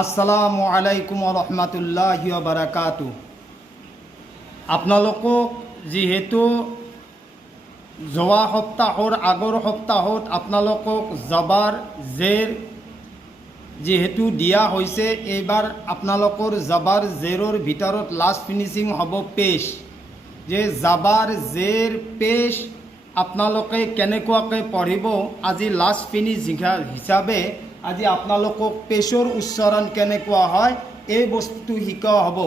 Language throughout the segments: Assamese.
আসসালামু আলাইকুম ৰহমতুল্লাহি ওয়া বাৰাকাতু। আপোনালোকক যিহেতু যোৱা সপ্তাহৰ আগৰ সপ্তাহত আপোনালোকক জাবাৰ জেৰ যেহেতু দিয়া হৈছে, এইবাৰ আপোনালোকৰ জাবাৰ জেৰৰ ভিতৰত লাষ্ট ফিনিচিং হ'ব পেশ। যে জাবাৰ জেৰ পেশ আপোনালোকে কেনেকুৱাকৈ পঢ়িব, আজি লাষ্ট ফিনিশ হিচাপে আজি আপোনালোকক পেশৰ উচ্চাৰণ কেনেকুৱা হয় এই বস্তুটো শিকোৱা হ'ব।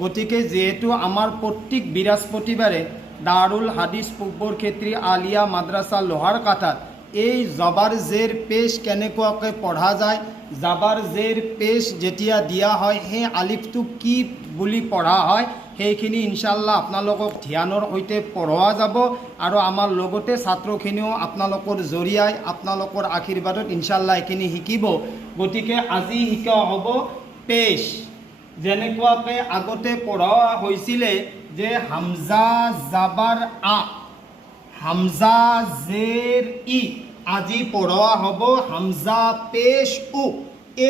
গতিকে যিহেতু আমাৰ প্ৰত্যেক বৃহস্পতিবাৰে দাৰুল হাদিছ পূবৰ ক্ষেত্ৰী আলিয়া মাদ্ৰাছা লোহাৰকাটাত এই জাবাৰ জেৰ পেশ কেনেকুৱাকৈ পঢ়া যায়, জাবাৰ জেৰ পেশ যেতিয়া দিয়া হয় সেই আলিফটো কি বুলি পঢ়া হয় সেইখিনি ইনশাল্লাহ আপোনালোকক ধ্যানৰ সৈতে পঢ়োৱা যাব। আৰু আমাৰ লগতে ছাত্ৰখিনিও আপোনালোকৰ জৰিয়াই আপোনালোকৰ আশীৰ্বাদত ইনশাল্লাহ এইখিনি শিকিব। গতিকে আজি শিকা হ'ব পেশ। যেনেকুৱাকৈ আগতে পঢ়োৱা হৈছিলে যে হামজা জাবাৰ আ, হামজা জেৰ ই, আজি পঢ়োৱা হ'ব হামজা পেশ উ।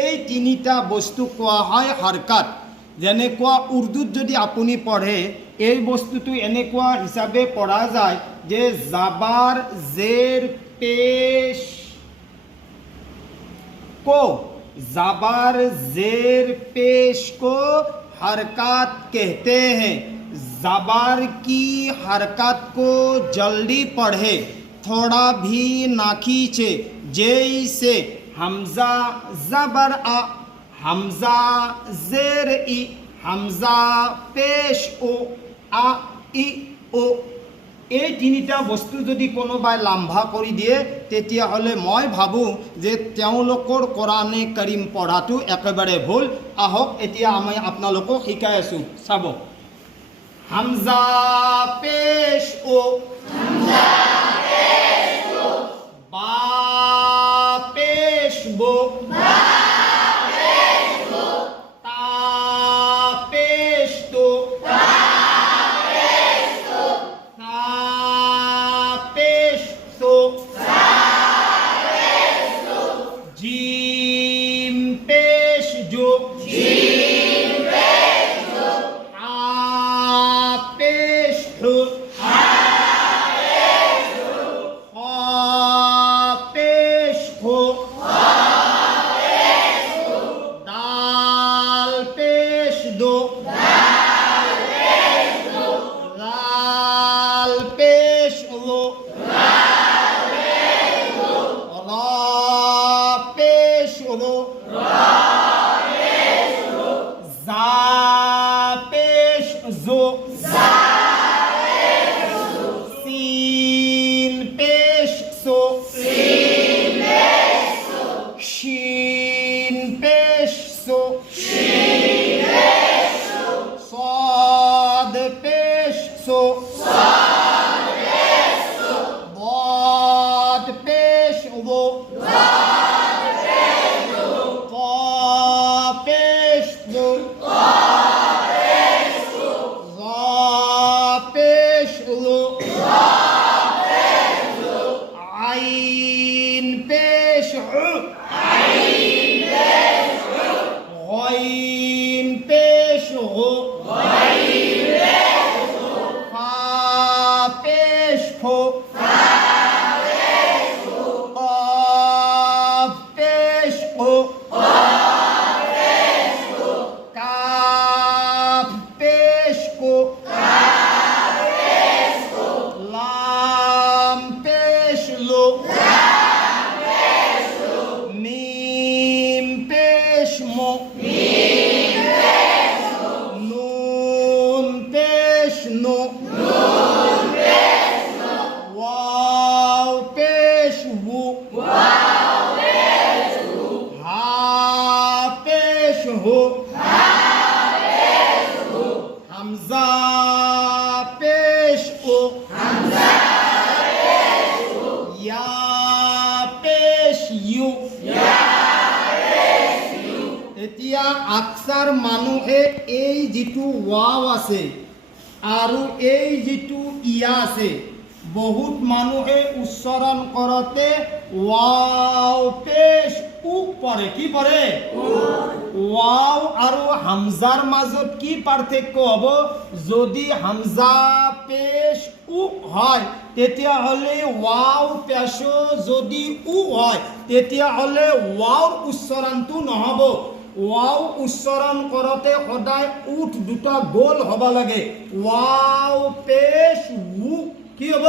এই তিনিটা বস্তু কোৱা হয় হাৰকাত। যেনেকুৱা উৰ্দুত যদি আপুনি পঢ়ে এই বস্তুটো এনেকুৱা হিচাপে পঢ়া যায় যে জাবাৰ জেৰ পেশ को, जाबार जेर पेश को हरकत कहते हैं। जाबार की हरकत को जल्दी पढ़े, थोड़ा भी ना खींचे। जैसे हमजा जबर आ, हमजा जेर इ, हमजा पेश ओ, आ इ ओ। এই তিনিটা বস্তু যদি কোনোবাই লাম্ভা কৰি দিয়ে তেতিয়াহ'লে মই ভাবোঁ যে তেওঁলোকৰ কোৰাণে কাৰিম পঢ়াটো একেবাৰে ভুল। আহক এতিয়া আমি আপোনালোকক শিকাই আছোঁ, চাব। হামজা পেশ ও, হামজা পেশ ও, বা পেশ বো, বা পেশ বো, তা পেশ তো, जीम पेश जो, जीम पेश जो, हा पेश हो, हा पेश हो, खा पेश हो, खा पेश हो, दाल पेश दो, दाल पेश दो, लाल पेश लो, सीन पेश सो, सीन पेश सो, शीन पेश सो, शीन पेश सो, साद पेश सो, साद पेश सो, दाद पेश वो, दाद पेश दो, ता पेश दो, ता पेश दो, जा पेश लो, आइन पेश हु, आइन पेश हु, गैन पेश हो, गैन पेश हो, फा पेश हो, फा पेश हो, काफ पेश हो, काफ पेश हो, काफ पेश को, काफ पेश को, लाम पेश लो, लाम पेश लो, मीम पेश मो, मीम पेश मो, नून पेश नो, नून पेश नो, वाव पेश वु, वाव पेश वु, हा पेश हो, हा पेश हो, हमजा पेश ओ, हमजा पेश ओ, या पेश यू, या पेश यू। এতিয়া আকসার মানুহে এই যিটো ওয়াও আছে আৰু এই যিটো ইয়া আছে বহুত মানুহে উচ্চাৰণ কৰতে ওয়াও পেশ উ পৰে কি পৰে ওয়াও আৰু হামজাৰ মাজত কি পাৰ্থক্য হ'ব যদি হামজা পেশ উ হয় তেতিয়া হলে ওয়াও পেশ যদি উ হয় তেতিয়া হলে ওয়াও উচ্চাৰণটো নহব ওয়াও উচ্চাৰণ কৰোতে সদায় উঠ দুটা গোল হ'ব লাগে ওয়াও পেশ উ কি হ'ব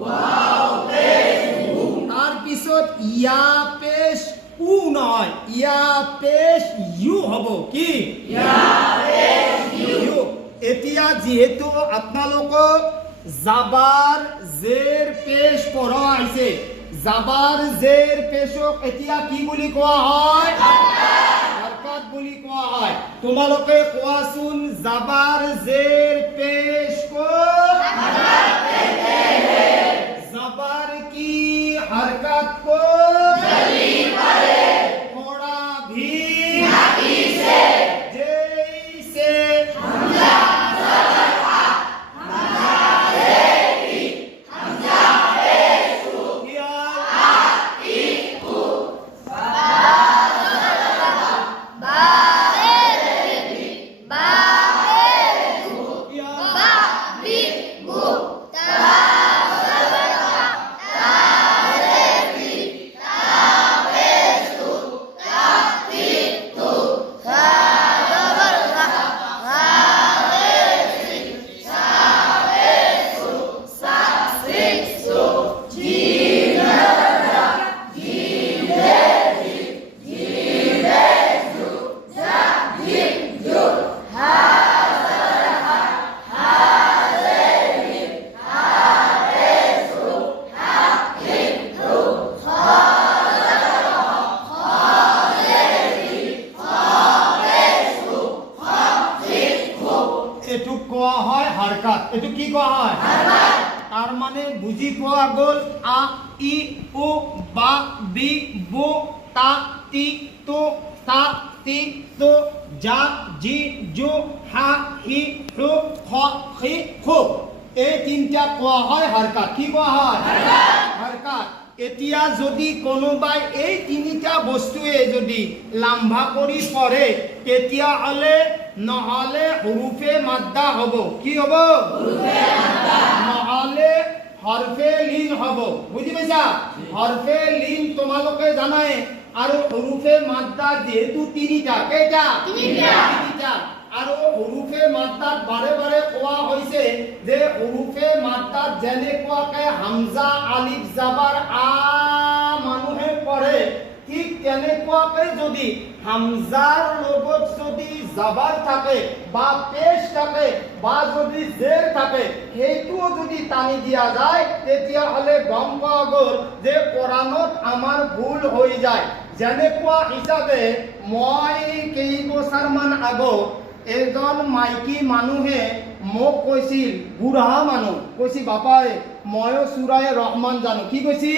ওয়াও পেশ উ তাৰ পিছত ইয়া পেশ উ নহয় ইয়া পেশ ইউ হ'ব কি ইয়া পেশ ইউ এতিয়া যেহেতু আপোনালোকক জাবাৰ জেৰ পেশ পঢ়া আহিছে জাবাৰ জেৰ পেশক এতিয়া কি বুলি কোৱা হয় হৰকত বুলি কোৱা হয় তোমালোকে কোৱাচোন জাবাৰ জেৰ পেশ কো জাবাৰ কি হৰকত কো জলি পড়ে थोड़ा भी नहीं से जैसे हमजा सदका हमजा लेकी हमजा पेशु या आती को बारेबी बारेबु या बाबी बु এটু কোৱা হয় হৰকত এটু কি কোৱা হয় হৰকত তাৰ মানে বুজি পোৱা গ'ল আ ই উ বা বি বু তা তি তু তা তি তু যা জি জু হা হি হু খ খি খু এই তিনটা কোৱা হয় হৰকত কি কোৱা হয় হৰকত হৰকত এতিয়া যদি কোনোবাই এই তিনিটা বস্তুৱে যদি লাম্বা কৰি পঢ়ে তেতিয়া হলে নহলে হুৰুফে মাদ্দা হ'ব কি হ'ব হুৰুফে মাদ্দা নহলে হৰফে লিন হ'ব বুজি পাইছা হৰফে লিন তোমালোকে জানাই আৰু হুৰুফে মাদ্দা যেহেতু তিনিটা কেইটা তিনিটা আৰু হুৰুফে মাদ্দাত বাৰে বাৰে কোৱা হৈছে যে হুৰুফে মাদ্দাত যেনেকুৱাকে হামজা আলিফ জাবাৰ আ মানুহে পঢ়ে ঠিক তেনেকুৱাকে যদি হামজাৰ লগত যদি জাবাৰ থাকে বা পেশ থাকে বা যদি জেৰ থাকে সেইটোও যদি টানি দিয়া যায় তেতিয়া হলে গম পোৱা গ'ল যে কোৰানত আমাৰ ভুল হৈ যায় যেনেকুৱা হিচাপে মই কেইবছৰমান আগত এজন মাইকী মানুহে মোক কৈছিল বুঢ়া মানুহ কৈছি বাপাই ময়ো সূৰাই ৰহমান জানো কি কৈছি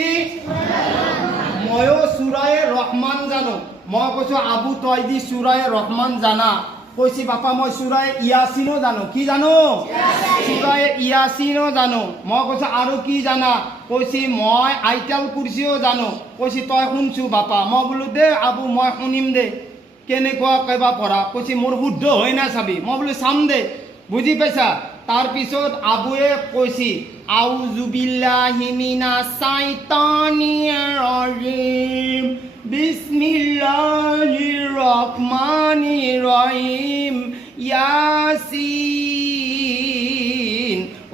ময়ো সূৰাই ৰহমান জানো মই কৈছো আবু তই দি সূৰাই ৰহমান জানা কৈছি বাপা মই সূৰাই ইয়াসিনো জানো কি জানো সূৰাই ইয়াসিনো জানো মই কৈছো আৰু কি জানা কৈছি মই আইতাল কুৰসিও জানো কৈছি তই শুনছো বাপা মই বোলো দে আবু মই শুনিম দে কেনেকুৱা কবা পঢ়া কৈছি মোৰ শুদ্ধ হৈ না চাবি মই বোলো চাম দে বুজি পাইছা তাৰ পিছত আবুৱে কৈছি আউযু বিল্লাহি মিনাছ শাইতানিৰ ৰাজিম বিসমিল্লাহিৰ ৰহমানিৰ ৰহিম ইয়াসিন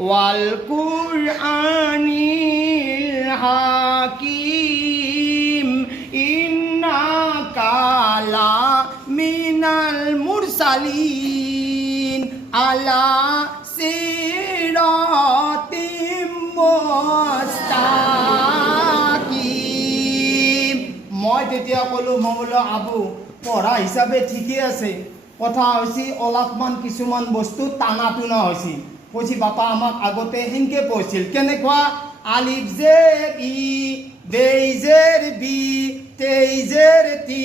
ওয়াল কুরআনিল হাকিম ইন্নাকা লা মিনাল মুরসালিন আলা সিরাতিম মুস্তাকিম মই তেতিয়া কলো মই বোলো আবু পঢ়া হিচাপে ঠিকই আছে কথা হৈছে অলপমান কিছুমান বস্তু টানা টুনা হৈছে কৈছি বাপা আমাক আগতে হেনকে কৈছিল কেনেকুৱা আলিফ জেৰ ই বেইজেৰ বি তেইজেৰ তি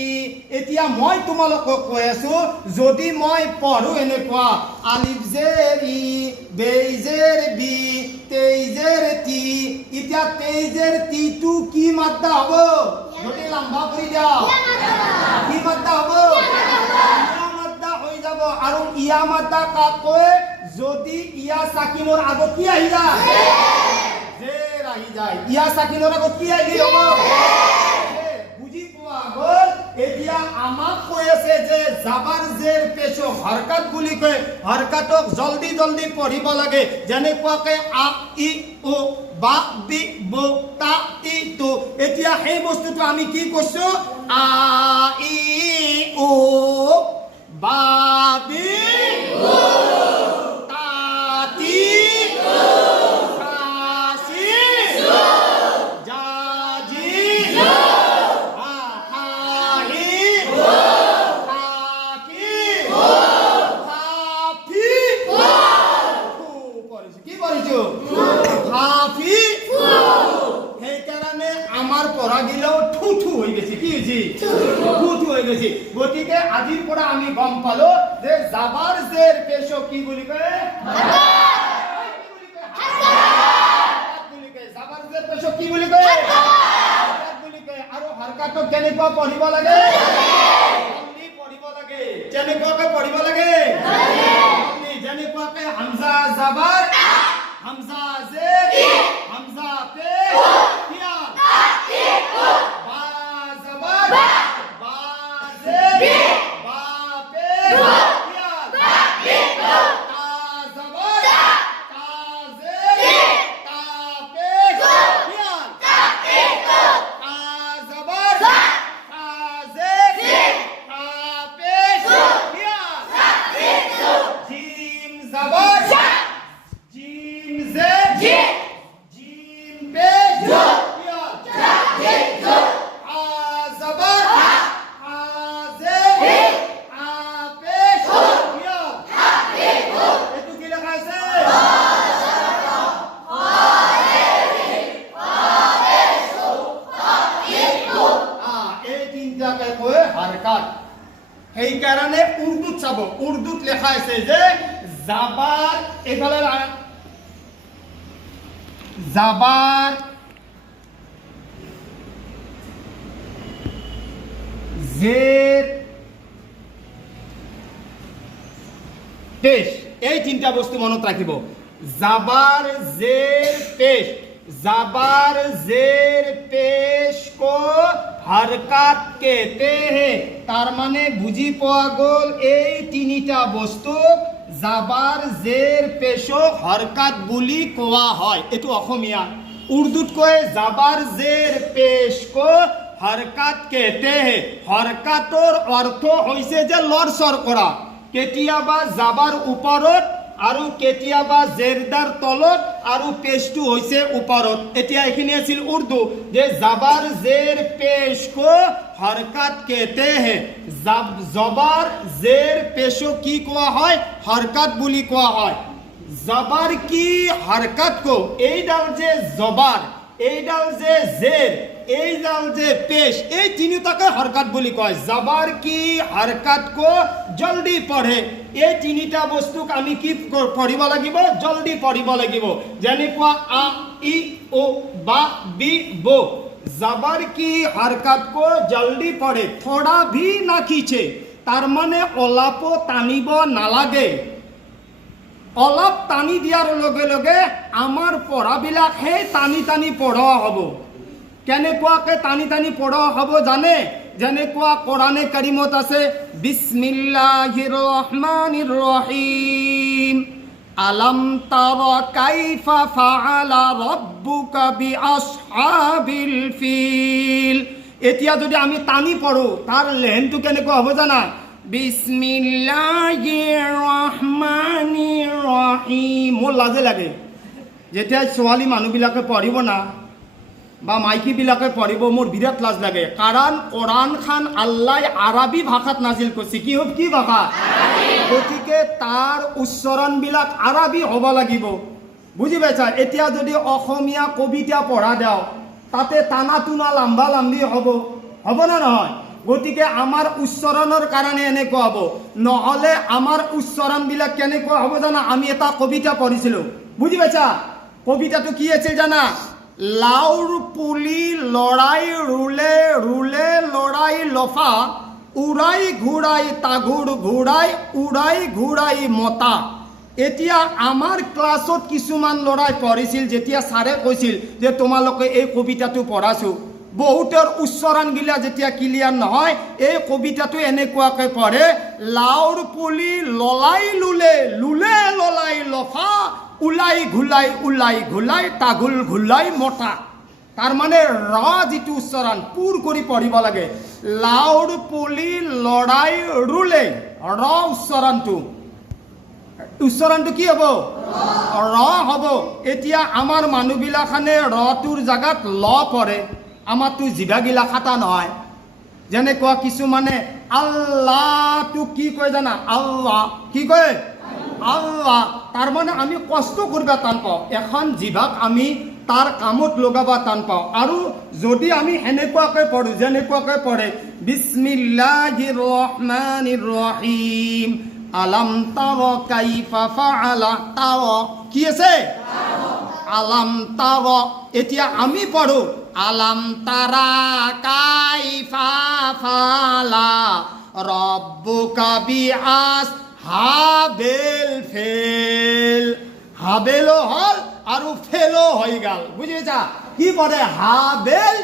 এতিয়া মই তোমালোকক কৈ আছো যদি মই পঢ়ো এনেকুৱা আলিফ জেৰ ই বেইজেৰ বি তেইজেৰ তি এতিয়া তেইজেৰ তিটো কি মাত্ৰা হ'ব যদি লম্বা কৰি দিয়া ইয়া মাতা কাক কয় যদি ইয়া সাকিনৰ আগত কি আহি যায় জেৰ আহি যায় ইয়া সাকিনৰ আগত কি আহি হ'ব বুজি পোৱা গ'ল এতিয়া আমাক কৈ আছে যে জাবাৰ জেৰ পেশো হৰকত বুলি কয় হৰকতক জলদি জলদি পঢ়িব লাগে যেনেকুৱাকে আ ই ও বা বি বো তা তি তো এতিয়া সেই বস্তুটো আমি কি কৈছো আ ই ও বা বি বো তা তি তো সা সি সো জা জি জো হা হা হি হো হা কি হো হা ফি হো কৰিছো কি কৰিছো হাফি সেইকাৰণে আমাৰ পঢ়াগিলাও ঠু ঠু হৈ গৈছে কি হৈছে ঠু ঠু হৈ গৈছে গতিকে আজিৰ পৰা আমি গম পালো যে জাবাৰ জেৰ পেশো কি বুলি কয় জাবাৰ জেৰ পেশো কি বুলি কয় আৰু হৰকতক কেনেকুৱা পঢ়িব লাগে জলদি পঢ়িব লাগে কেনেকুৱাকে পঢ়িব লাগে যেনেকুৱাকে হামজা জাবাৰ হামজা জের হামজা পেশ কিয়া বা জবর বা জের বা পেশ কিয়া তা জবর তা জের তা পেশ কিয়া তা জবর তা জের তা পেশ কিয়া জিম জবর সেইকাৰণে উৰ্দুত চাব উৰ্দুত লেখা আছে যে জাবাৰ এইফালে জাবাৰ জেৰ পেশ এই তিনটা বস্তু মনত ৰাখিব জাবাৰ জেৰ পেশ জাবাৰ জের পেশ কো हरकत कहते हैं तार माने बुझी पोआ गल এই তিনিটা বস্তু জাবাৰ জেৰ পেশো হৰকত বুলি কোৱা হয় এটো অসমীয়া উৰ্দুত কয় জাবাৰ জেৰ পেশ কো হৰকত कहते हैं হৰকতৰ অৰ্থ হৈছে যে লৰচৰ কৰা কেতিয়াবা জাবাৰ ওপৰত আৰু কেতিয়াবা জেৰদাৰ তলত আৰু পেশটো হৈছে ওপৰত এতিয়া এখিনি আছিল উৰ্দু যে জাবাৰ জেৰ পেশ কো হৰকত कहते हैं জবাৰ জেৰ পেশো কি কোৱা হয় হৰকত বুলি কোৱা হয় জবাৰ কি হৰকত কো এইডাল যে জবাৰ এইডাল যে জেৰ এইডাল যে পেশ এই তিনিটাকে হৰকত বুলি কয় জবাৰ কি হরকত কো জলদি পঢ়ে এই তিনিটা বস্তুক আমি কি পঢ়িব লাগিব জলদি পঢ়িব লাগিব যেনেকুৱা আ ই ও বা বি বো জবাৰ কি হৰকত কো জলদি পঢ়ে থোড়া ভি না খিচে তাৰ মানে অলাপো টানিব নালাগে অলপ টানি দিয়াৰ লগে লগে আমাৰ পঢ়াবিলাক সেই টানি টানি পঢ়া হ'ব কেনেকুৱাকে টানি টানি পঢ়া হ'ব জানে যেনেকুৱা কোরআনে কারিমত আছে বিসমিল্লাহির রহমানির রহিম আলাম তারা কাইফা ফাআলা রাব্বুকা বিআসহাবিল ফিল এতিয়া যদি আমি টানি পঢ়ো তাৰ লেহেনটো কেনেকুৱা হ'ব জানা বিসমিল্লাহিৰ ৰহমানিৰ ৰহিম মোৰ লাজে লাগে যেতিয়া ছোৱালী মানুহবিলাকে পঢ়িব না বা মাইকীবিলাকে পঢ়িব মোৰ বিৰাট লাজ লাগে কাৰণ কোৰআন খান আল্লাহ আৰবী ভাষাত নাজিল কৰিছে কি ভাষা গতিকে তাৰ উচ্চাৰণবিলাক আৰবী হ'ব লাগিব বুজি পাইছা এতিয়া যদি অসমীয়া কবিতা পঢ়া দাও তাতে টানা টুনা লম্বা লম্বি হ'ব না নহয় গতিকে আমাৰ উচ্চাৰণৰ কাৰণে এনেকুৱা হ'ব নহলে আমাৰ উচ্চাৰণবিলাক কেনেকুৱা হ'ব জানা আমি এটা কবিতা পঢ়িছিলো বুজি পাইছা কবিতাটো কি আছিল জানা লাউৰ পুলি লৰাই ৰুলে ৰুলে লৰাই লফা উৰাই ঘূৰাই তাঘোৰ ঘূৰাই উৰাই ঘূৰাই মতা। এতিয়া আমাৰ ক্লাছত কিছুমান ল'ৰাই পঢ়িছিল, যেতিয়া ছাৰে কৈছিল যে তোমালোকে এই কবিতাটো পঢ়াছোঁ, বহুতৰ উচ্চাৰণগিলা যেতিয়া ক্লিয়াৰ নহয়, এই কবিতাটো এনেকুৱাকৈ পঢ়ে, লাওৰ পুলি ললাই লুলে লুলে ললাই লফা উলাই ঘূলাই তাঘোল ঘূলাই মতা। তাৰমানে ৰ যিটো উচ্চাৰণ পুৰ কৰি পঢ়িব লাগে, লাওৰ পুলি লৰাই ৰুলে, ৰ উচ্চাৰণটো কি হ'ব? ৰ হ'ব। এতিয়া আমাৰ মানুহবিলাখানে ৰটোৰ জাগাত ল পঢ়ে, আমাৰতো জিভাগিলা খাটা নহয়। যেনেকুৱা কিছুমানে আল্লাহটো কি কয় জানা? আল্লাহ কি কয়? আল্লাহ। তাৰমানে আমি কষ্ট কৰিব টান পাওঁ, এখন জিভাক আমি তাৰ কামত লগাব টান পাওঁ। আৰু যদি আমি এনেকুৱাকৈ পঢ়োঁ, যেনেকুৱাকৈ পঢ়ে বিসমিল্লাহিৰ ৰহমানিৰ ৰহিম আলাম তাৰ কাইফা ফাআলা, তাৰ কি আছে? আলাম তাৰ। এতিয়া আমি পঢ়ো আলাম তাৰা কাইফা ফাআলা ৰব্বুকা বিআসহাবিল ফিল। হাবেলো হল আৰু ফেলো হৈ গেল, বুঝি পাইছা? কি পঢ়ে? হাবেল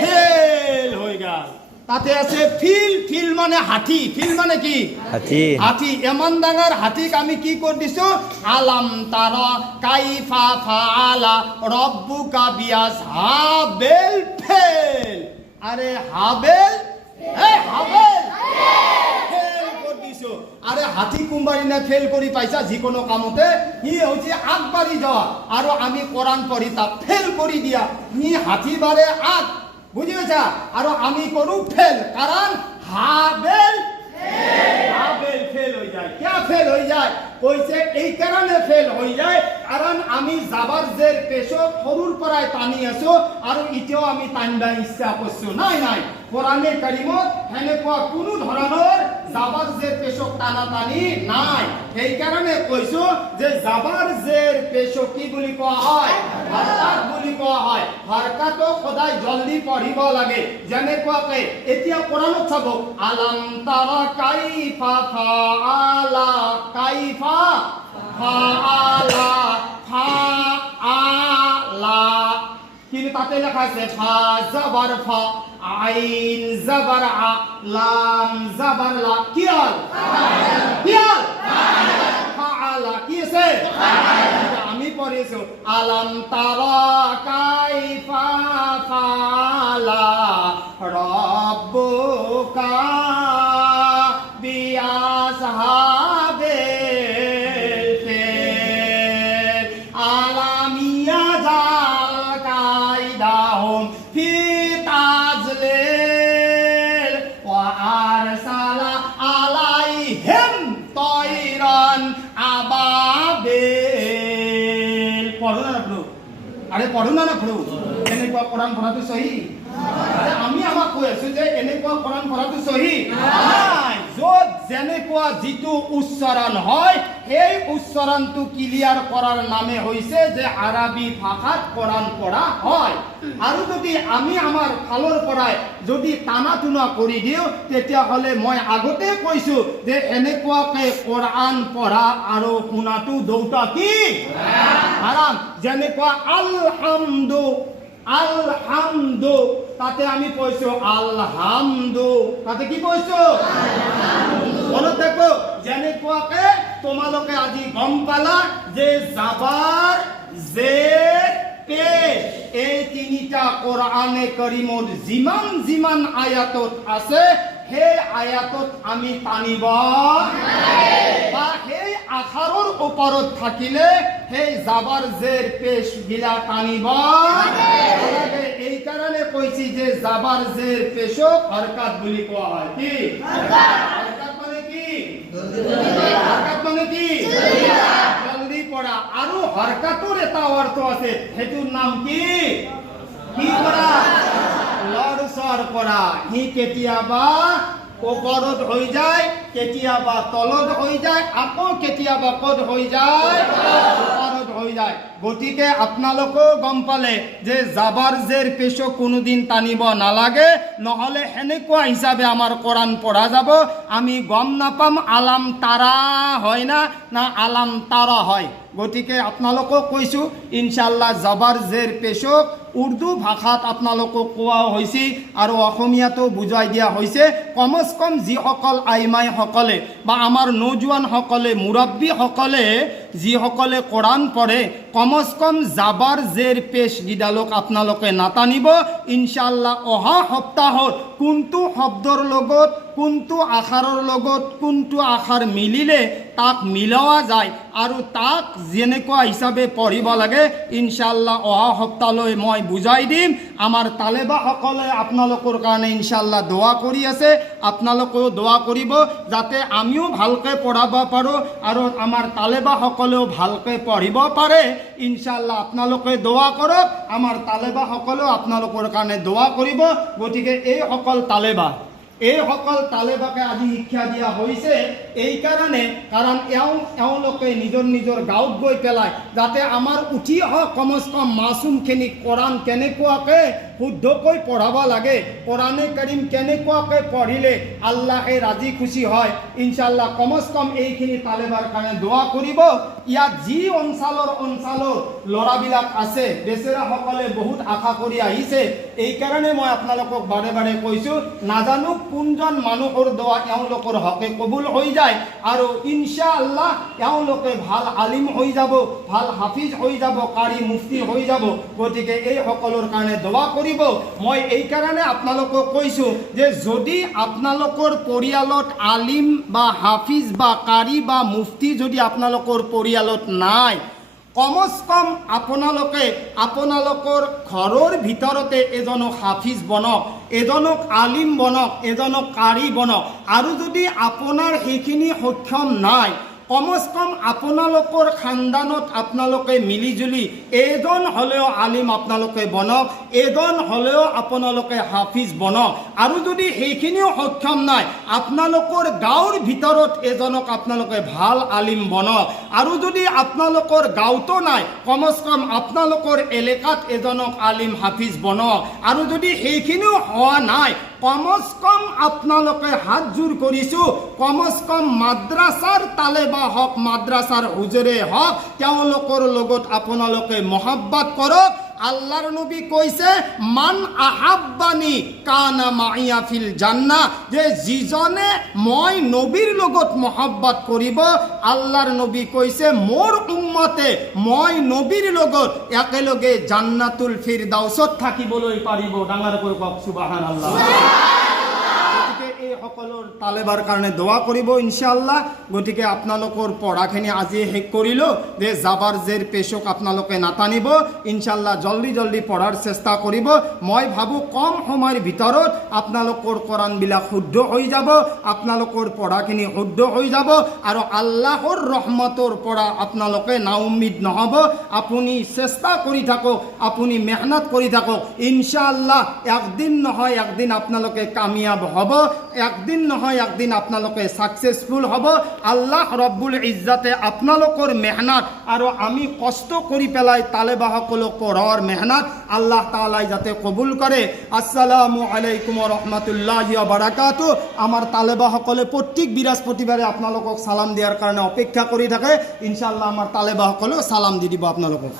ফেল হৈ গেল। তাতে আছে ফিল, ফিল মানে হাতী, ফিল মানে কি? হাতী। এমন ডাঙৰ হাতীক আমি কি কৰি দিছো? আলাম তাৰ কাইফা ফাআলা ৰব্বুকা বিআসহাবিল ফিল। আৰে হাবেল হাবেল ফেল কৰি দিছো। আৰে হাতী কোনবাৰি না ফেল কৰি পাইছা যিকোনো কামতে? হি হৈছে আগবাঢ়ি যোৱা, আৰু আমি কোৰআন পঢ়ি তাক ফেল কৰি দিয়া। হি হাতী বাৰে আগ, বুঝি পাইছা? আৰু আমি কৰো ফেল, কাৰণ হাবেল ফেল হৈ যায়। কিয় ফেল হৈ যায়? কৈছে এই কাৰণে ফেল হৈ যায়, কাৰণ আমি জাবাৰ জেৰ পেশক সৰুৰ পৰাই টানি আছো, আৰু এতিয়াও আমি টানিবা ইচ্ছা কৰিছো। নাই, কোৰআনে কাৰিমত এনেকুৱা কোনো ধৰণৰ জাবাৰ জেৰ পেশক টানা টানি নাই। সেই কাৰণে কৈছো যে জাবাৰ জেৰ পেশক কি বুলি কোৱা হয়? হৰকাত বুলি কোৱা হয়। হৰকাতক সদায় জলদি পঢ়িব লাগে। যেনেকুৱাকৈ এতিয়া কোৰআনত চাব, আলাম তাৰা কাইফা ফাআলা, কাইফা ফাআলা ফাআলা, কিন্তু তাতে লেখা আছে ফা জাবার ফা, আইন জাবার আ, লাম জাবার লা। কি হল? ফাআলা। কি আছে? আমি পড়েছো আলাম তারা কাইফা ফাআলা রব্বুকা বিআসহাবিল ফিল আলাম ইয়াজাল কাইদাহুম ফি তাজলিল ওয়া আরসালা আলাইহিম তায়রান আবাবিল। পড়ো না প্রভু, আরে পড়ো না প্রভু। এনেকুৱা কোৰআন পঢ়াটো সহি? আমি আমাক কৈ আছো যে এনেকুৱা কোৰআন পঢ়াটো সহি নাই। য'ত যেনেকুৱা যিটো উচ্চাৰণ হয়, এই উচ্চাৰণটো ক্লিয়াৰ কৰাৰ নামে হৈছে যে আৰবী ভাষাত কোৰআন পঢ়া হয়। আৰু যদি আমি আমাৰ ফালৰ পৰাই যদি টানা টুনা কৰি দিওঁ, তেতিয়াহ'লে মই আগতে কৈছো যে এনেকুৱাকৈ কোৰআন পঢ়া আৰু শুনাটো দুটা কি হাৰাম। যেনেকুৱা আলহামদু, আলহামদু, তাতে আমি কৈছো আলহামদু, তাতে কি কৈছো? মনত দেখো, যেনেকুৱাকে তোমালোকে আজি গম পালা যে জাবাৰ জেৰ পেশ এই তিনিটা কোৰআনে কাৰিমত যিমান আয়াতত আছে, সেই আয়াতত আমি টানিব বা সেই আখাৰৰ ওপৰত থাকিলে সেই জাবাৰ জেৰ পেশ গিলা টানিব লাগে। এই কাৰণে কৈছি যে জাবাৰ জেৰ পেশক হৰকাত বুলি কোৱা হয়। কি হৰকাত মানে কি? হৰকাত মানে কি? জলদি পড়া। আৰু হৰকাতৰ এটা অৰ্থ আছে, সেতুৰ নাম কি? কি কৰা? লড়চড় কৰা। হি কেতিয়াবা ওপৰত হৈ যায়, কেতিয়াবা তলত হৈ যায়, আকৌ কেতিয়াবা ক'ত হৈ যায়? ওপৰত হৈ যায়। গতিকে আপোনালোকেও গম পালে যে জাবাৰ জেৰ পেছো কোনোদিন টানিব নালাগে, নহ'লে সেনেকুৱা হিচাপে আমাৰ কোৰাণ পঢ়া যাব, আমি গম নাপাম আলাম তাৰা হয় না আলাম তাৰা হয়। গতিকে আপোনালোকক কৈছোঁ ইনশাআল্লাহ জাবাৰ জেৰ পেছক উৰ্দু ভাষাত আপোনালোকক কোৱা হৈছে আৰু অসমীয়াতো বুজাই দিয়া হৈছে। কমচ কম যিসকল আইমাইসকলে বা আমাৰ নৌজোৱানসকলে মুৰব্বীসকলে যিসকলে কোৰাণ পঢ়ে, কমচ কম জাবাৰ জেৰ পেছ গিডালক আপোনালোকে নাটানিব। ইনশাআল্লাহ অহা সপ্তাহত কোনটো শব্দৰ লগত কোনটো আখাৰৰ লগত কোনটো আখাৰ মিলিলে তাক মিলোৱা যায় আৰু তাক যেনেকুৱা হিচাপে পঢ়িব লাগে ইনশাআল্লাহ অহা সপ্তাহলৈ মই বুজাই দিম। আমাৰ তালেবাসকলে আপোনালোকৰ কাৰণে ইনশাআল্লাহ দোৱা কৰি আছে, আপোনালোকেও দোৱা কৰিব যাতে আমিও ভালকৈ পঢ়াব পাৰোঁ আৰু আমাৰ তালেবাসকলেও ভালকৈ পঢ়িব পাৰে। ইনশাআল্লাহ আপোনালোকে দোৱা কৰক, আমাৰ তালেবাসকলেও আপোনালোকৰ কাৰণে দোৱা কৰিব। গতিকে এইসকল তালেবাকে আজি শিক্ষা দিয়া হৈছে এইকাৰণে, কাৰণ এওঁলোকে নিজৰ গাঁৱত গৈ পেলাই যাতে আমাৰ উঠি অহা কমচ কম মাছুমখিনিক কোৰাণ কেনেকুৱাকৈ শুদ্ধকৈ পঢ়াব লাগে, কোৰাণে কাৰিম কেনেকুৱাকৈ পঢ়িলে আল্লাহে ৰাজি খুচি হয়, ইনশাআল্লাহ কমচ কম এইখিনি তালেবাৰ কাৰণে দোৱা কৰিব। ইয়াত যি অঞ্চলৰ ল'ৰাবিলাক আছে বেচেৰাসকলে বহুত আশা কৰি আহিছে, এইকাৰণে মই আপোনালোকক বাৰে বাৰে কৈছোঁ, নাজানো কোনজন মানুহৰ দোৱা এওঁলোকৰ হকে কবুল হৈ যায় আৰু ইনশাআল্লাহ এওঁলোকে ভাল আলিম হৈ যাব, ভাল হাফিজ হৈ যাব, কাৰি মুফতি হৈ যাব। গতিকে এইসকলৰ কাৰণে দোৱা কৰিব। মই এইকাৰণে আপোনালোকক কৈছোঁ যে যদি আপোনালোকৰ পৰিয়ালত আলিম বা হাফিজ বা কাৰি বা মুফতি যদি আপোনালোকৰ পৰিয়ালত নাই, কমচ কম আপোনালোকৰ ঘৰৰ ভিতৰতে এজনক হাফিজ বনক, এজনক আলিম বনক, এজনক কাৰি বনক। আৰু যদি আপোনাৰ সেইখিনি সক্ষম নাই, কমচ কম আপোনালোকৰ খানদানত আপোনালোকে মিলিজুলি এজন হ'লেও আলিম আপোনালোকে বনক, এজন হ'লেও আপোনালোকে হাফিজ বনক। আৰু যদি সেইখিনিও সক্ষম নাই, আপোনালোকৰ গাঁৱৰ ভিতৰত এজনক আপোনালোকে ভাল আলিম বনক। আৰু যদি আপোনালোকৰ গাঁৱতো নাই, কমচ কম আপোনালোকৰ এলেকাত এজনক আলিম হাফিজ বনক। আৰু যদি সেইখিনিও হোৱা নাই, কমচ কম আপোনালোকে হাত জোৰ কৰিছোঁ, কমচ কম মাদ্ৰাছাৰ তালেবা হওক, মাদ্ৰাছাৰ হুজুৰে হওক, তেওঁলোকৰ লগত আপোনালোকে মহব্বত কৰক। আল্লাহর নবী কইছে মান আহাব্বানি কানা মাইয়া ফিল জান্নাহ, যে যিজনে মই নবীর লগত মহব্বত কৰিব, আল্লাহৰ নবী কইছে মোৰ উম্মতে মই নবীৰ লগত একেলগে জান্নাতুল ফিৰদাউসত থাকিবলৈ পাৰিব। ডাঙৰকৈ কওক সুবহানাল্লাহ। এই সকলৰ তালেবাৰ কাৰণে দোৱা কৰিব ইনশাআল্লাহ। গতিকে আপোনালোকৰ পঢ়াখিনি আজি শেষ কৰিলোঁ যে জাবাৰ জেৰ পেছক আপোনালোকে নাটানিব, ইনশাআল্লাহ জলদি পঢ়াৰ চেষ্টা কৰিব। মই ভাবোঁ কম সময়ৰ ভিতৰত আপোনালোকৰ কোৰাণবিলাক শুদ্ধ হৈ যাব, আপোনালোকৰ পঢ়াখিনি শুদ্ধ হৈ যাব আৰু আল্লাহৰ ৰহমতৰ পৰা আপোনালোকে নাউম্মিদ নহ'ব। আপুনি চেষ্টা কৰি থাকক, আপুনি মেহনত কৰি থাকক, ইনশাআল্লাহ একদিন নহয় একদিন আপোনালোকে কামিয়াব হ'ব, একদিন নহয় একদিন আপোনালোকে সাকসেসফুল হ'ব। আল্লাহ ৰব্বুল ইজ্জতে আপোনালোকৰ মেহনত আৰু আমি কষ্ট কৰি পেলাই তালেবাসকলক পঢ়াৰ মেহনত আল্লাহ তাআলাই যাতে কবুল কৰে। আসসালামু আলাইকুম ওয়া ৰাহমাতুল্লাহি ওয়া বাৰাকাতুহু। আমাৰ তালেবাসকলে প্ৰত্যেক বৃহস্পতিবাৰে আপোনালোকক সালাম দিয়াৰ কাৰণে অপেক্ষা কৰি থাকে। ইনশাআল্লাহ আমাৰ তালেবাসকলেও সালাম দি দিব আপোনালোকক।